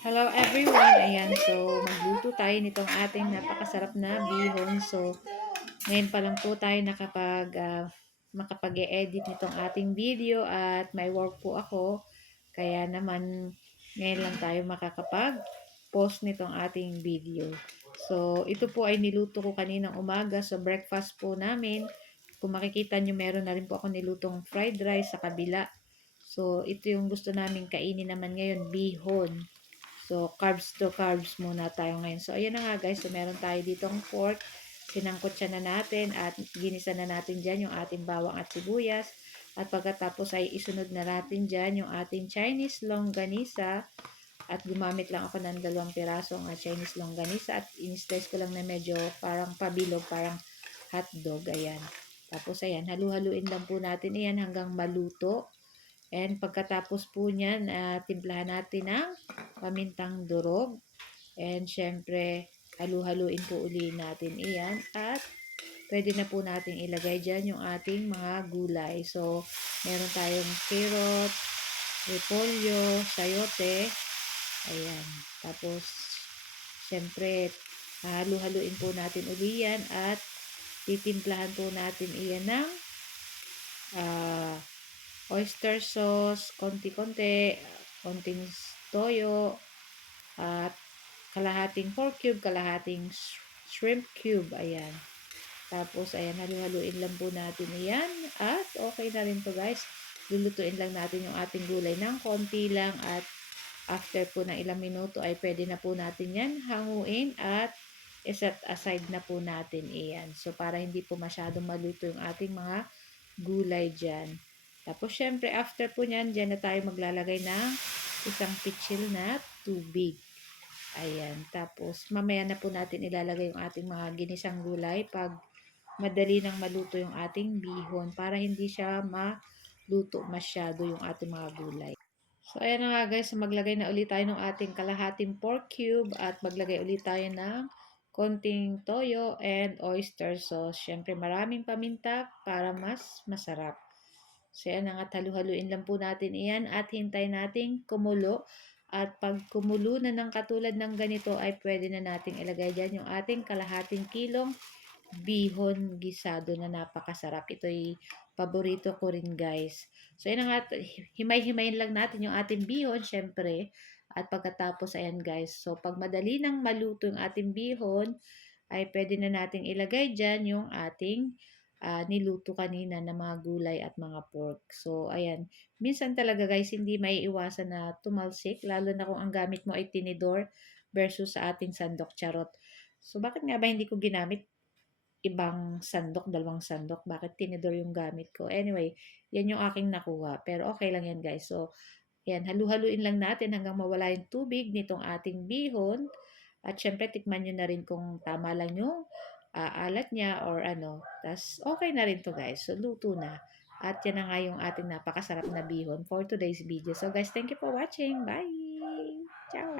Hello everyone! Ayan, so magluto tayo nitong ating napakasarap na bihon. So, ngayon pa lang po tayo makapag-e-edit nitong ating video at may work po ako. Kaya naman, ngayon lang tayo makakapag-post nitong ating video. So, ito po ay niluto ko kaninang umaga. So, breakfast po namin. Kung makikita nyo, meron na rin po ako nilutong fried rice sa kabila. So, ito yung gusto namin kainin naman ngayon, bihon. So, carbs to carbs muna tayo ngayon. So, ayan na nga guys. So, meron tayo ditong pork. Pinangkot siya na natin at ginisa na natin dyan yung ating bawang at sibuyas. At pagkatapos ay isunod na natin dyan yung ating Chinese longganisa. At gumamit lang ako ng 2 pirasong Chinese longganisa. At in-slice ko lang na medyo parang pabilog, parang hotdog. Ayan. Tapos ayan, halu-haluin lang po natin iyan hanggang maluto. And pagkatapos po niyan, timplahan natin ng pamintang durog. And syempre, halu-haluin po uli natin iyan. At pwede na po natin ilagay dyan yung ating mga gulay. So, meron tayong carrot, repolyo, sayote. Ayan. Tapos, syempre, halu-haluin po natin uli yan. At titimplahan po natin iyan ng oyster sauce, konti-konti, konting toyo, at kalahating pork cube, kalahating shrimp cube. Ayan. Tapos, ayan, halu-haluin lang po natin iyan. At okay na rin to guys. Lulutuin lang natin yung ating gulay ng konti lang. At after po ng ilang minuto ay pwede na po natin yan hanguin at iset aside na po natin iyan. So, para hindi po masyadong maluto yung ating mga gulay dyan. Tapos, syempre, after po nyan, dyan na tayo maglalagay ng isang pitsil na tubig. Ayan. Tapos, mamaya na po natin ilalagay yung ating mga ginisang gulay pag madali nang maluto yung ating bihon para hindi siya maluto masyado yung ating mga gulay. So, ayan na nga guys. So, maglagay na ulit tayo ng ating kalahating pork cube at maglagay ulit tayo ng konting toyo and oyster sauce. Syempre, maraming paminta para mas masarap. So, yan nga, halu-haluin lang po natin iyan at hintay nating kumulo. At pag kumulo na ng katulad ng ganito ay pwede na nating ilagay dyan yung ating kalahating kilong bihon gisado na napakasarap. Ito ay paborito ko rin guys. So, yan nga, himay-himayin lang natin yung ating bihon, syempre. At pagkatapos, ayan guys. So, pag madali nang maluto yung ating bihon, ay pwede na nating ilagay dyan yung ating niluto kanina na mga gulay at mga pork. So, ayan. Minsan talaga guys, hindi may iwasan na tumalsik, lalo na kung ang gamit mo ay tinidor versus sa ating sandok charot. So, bakit nga ba hindi ko ginamit ibang sandok, 2 sandok? Bakit tinidor yung gamit ko? Anyway, yan yung aking nakuha. Pero okay lang yan guys. So, ayan, halu-haluin lang natin hanggang mawala yung tubig nitong ating bihon. At syempre, tikman nyo na rin kung tama lang yung alat niya or ano. Tas okay na rin to guys. So, luto na. At yan na nga yung ating napakasarap na bihon for today's video. So guys, thank you for watching. Bye! Ciao!